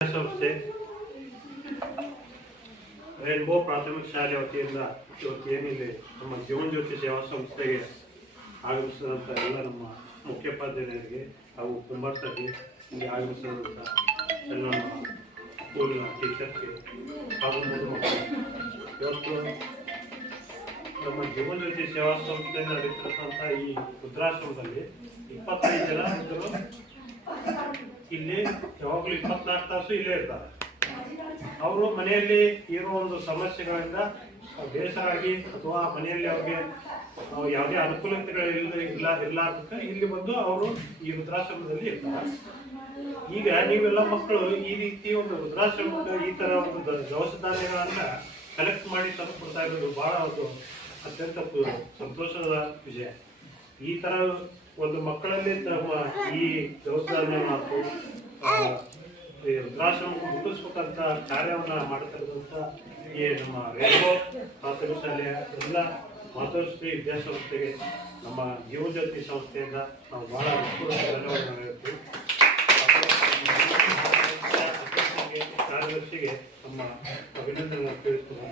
ಸಂಸ್ಥೆ ರೇನ್ಬೋ ಪ್ರಾಥಮಿಕ ಶಾಲೆ ವತಿಯಿಂದ ಇವತ್ತು ಏನಿದೆ ನಮ್ಮ ಜೀವನ ಜ್ಯೋತಿ ಸೇವಾ ಸಂಸ್ಥೆಗೆ ಆಗಮಿಸಿದಂಥ ಎಲ್ಲ ನಮ್ಮ ಮುಖ್ಯೋಪಾಧ್ಯಾಯರಿಗೆ ಹಾಗೂ ಕುಂಬಾರರಿಗೆ ಇಲ್ಲಿ ಆಗಮಿಸಿದಂಥ ಎಲ್ಲ ನಮ್ಮ ಸ್ಕೂಲಿನ ಟೀಚರ್ಗೆ ಹಾಗೂ ಮಕ್ಕಳು ಇವತ್ತು ನಮ್ಮ ಜೀವನ ಜ್ಯೋತಿ ಸೇವಾ ಸಂಸ್ಥೆಯಿಂದ ನಡೀತಿರ್ತಕ್ಕಂಥ ಈ ವೃದ್ಧಾಶ್ರಮದಲ್ಲಿ 25 ಜನ ಇದ್ದರು. ಇಲ್ಲಿ ಯಾವಾಗಲೂ 24 ತಾಸು ಇಲ್ಲೇ ಇರ್ತಾರೆ. ಅವರು ಮನೆಯಲ್ಲಿ ಇರೋ ಒಂದು ಸಮಸ್ಯೆಗಳಿಂದ ಬೇಸರ ಆಗಿ ಅಥವಾ ಮನೆಯಲ್ಲಿ ಅವ್ರಿಗೆ ಯಾವುದೇ ಅನುಕೂಲತೆಗಳು ಇರ್ಲಾರ್ದಕ್ಕೆ ಇಲ್ಲಿ ಬಂದು ಅವರು ಈ ವೃದ್ಧಾಶ್ರಮದಲ್ಲಿ ಇರ್ತಾರೆ. ಈಗ ನೀವೆಲ್ಲ ಮಕ್ಕಳು ಈ ರೀತಿ ಒಂದು ವೃದ್ಧಾಶ್ರಮಕ್ಕೆ ಈ ತರ ಒಂದು ದವಸ ಧಾನ್ಯಗಳನ್ನ ಕಲೆಕ್ಟ್ ಮಾಡಿ ತಂದು ಕೊಡ್ತಾ ಇರೋದು ಬಹಳ ಒಂದು ಅತ್ಯಂತ ಸಂತೋಷದ ವಿಷಯ. ಈ ತರ ಒಂದು ಮಕ್ಕಳಲ್ಲಿ ತಮ್ಮ ಈ ದವಸ ಧಾನ್ಯ ಮತ್ತು ವೃದ್ಧಾಶ್ರಮಕ್ಕೆ ಮುಟ್ಟಿಸ್ಬೇಕಂತ ಕಾರ್ಯವನ್ನ ಮಾಡ್ತಿರೋದಂತ ಈ ನಮ್ಮ ರೇನ್ಬೋ ಪ್ರಾಥಮಿಕ ಶಾಲೆಯ ಎಲ್ಲ ಮಾತೃಶ್ರೀ ವಿದ್ಯಾಸಂಸ್ಥೆಗೆ ನಮ್ಮ ಜೀವನ ಜ್ಯೋತಿ ಸಂಸ್ಥೆಯಿಂದ ನಾವು ಬಹಳ ಧನ್ಯವಾದ ಹೇಳ್ತೀವಿ. ಕಾರ್ಯದರ್ಶಿಗೆ ನಮ್ಮ ಅಭಿನಂದನೆ ತಿಳಿಸ್ಕೊಂಡು